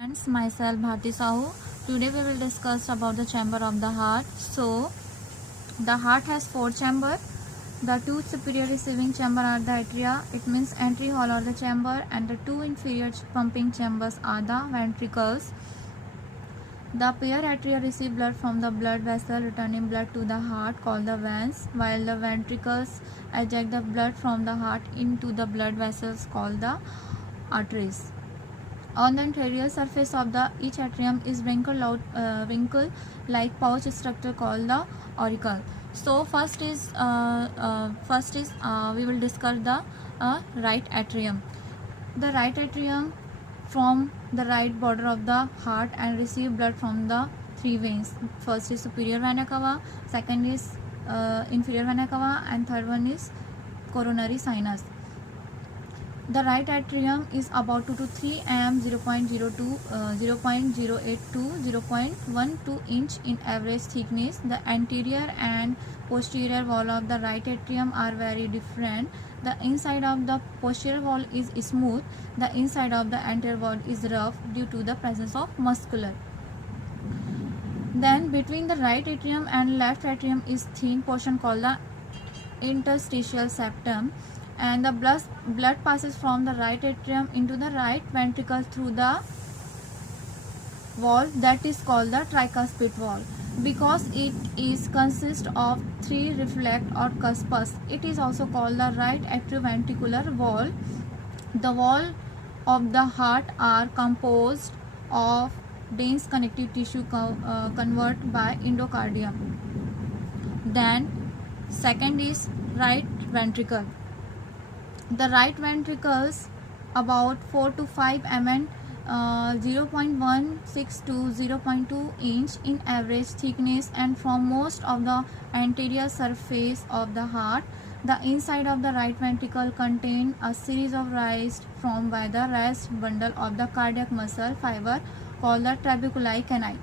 Friends, myself Bharti Sahu. Today we will discuss about the chamber of the heart. So, the heart has 4 chambers. The 2 superior receiving chamber are the atria, it means entry hall or the chamber, and the 2 inferior pumping chambers are the ventricles. The pair atria receive blood from the blood vessel, returning blood to the heart called the veins, while the ventricles eject the blood from the heart into the blood vessels called the arteries. On the anterior surface of each atrium is wrinkle-like pouch structure called the auricle. So first is we will discuss the right atrium. The right atrium from the right border of the heart and receive blood from the 3 veins. First is superior vena cava, second is inferior vena cava, and third one is coronary sinus. The right atrium is about 2 to 3 mm, 0.02, 0.082, 0.12 inch in average thickness. The anterior and posterior wall of the right atrium are very different. The inside of the posterior wall is smooth. The inside of the anterior wall is rough due to the presence of muscular. Then between the right atrium and left atrium is thin portion called the interstitial septum, and the blood passes from the right atrium into the right ventricle through the wall that is called the tricuspid wall. Because it is consists of 3 reflex or cuspes, it is also called the right atrioventricular wall. The wall of the heart are composed of dense connective tissue converted by endocardium. Then second is right ventricle. The right ventricles about 4 to 5 mm, 0.16 to 0.2 inch in average thickness, and from most of the anterior surface of the heart. The inside of the right ventricle contain a series of raised formed by the raised bundle of the cardiac muscle fiber called the trabeculae cani.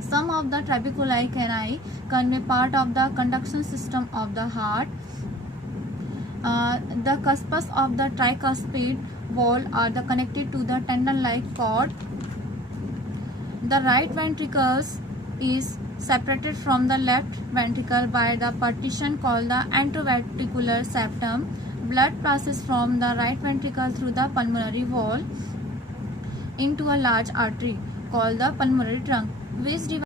Some of the trabeculae cani convey part of the conduction system of the heart. The cuspes of the tricuspid wall are connected to the tendon-like cord. The right ventricle is separated from the left ventricle by the partition called the anteroventricular septum. Blood passes from the right ventricle through the pulmonary wall into a large artery called the pulmonary trunk, which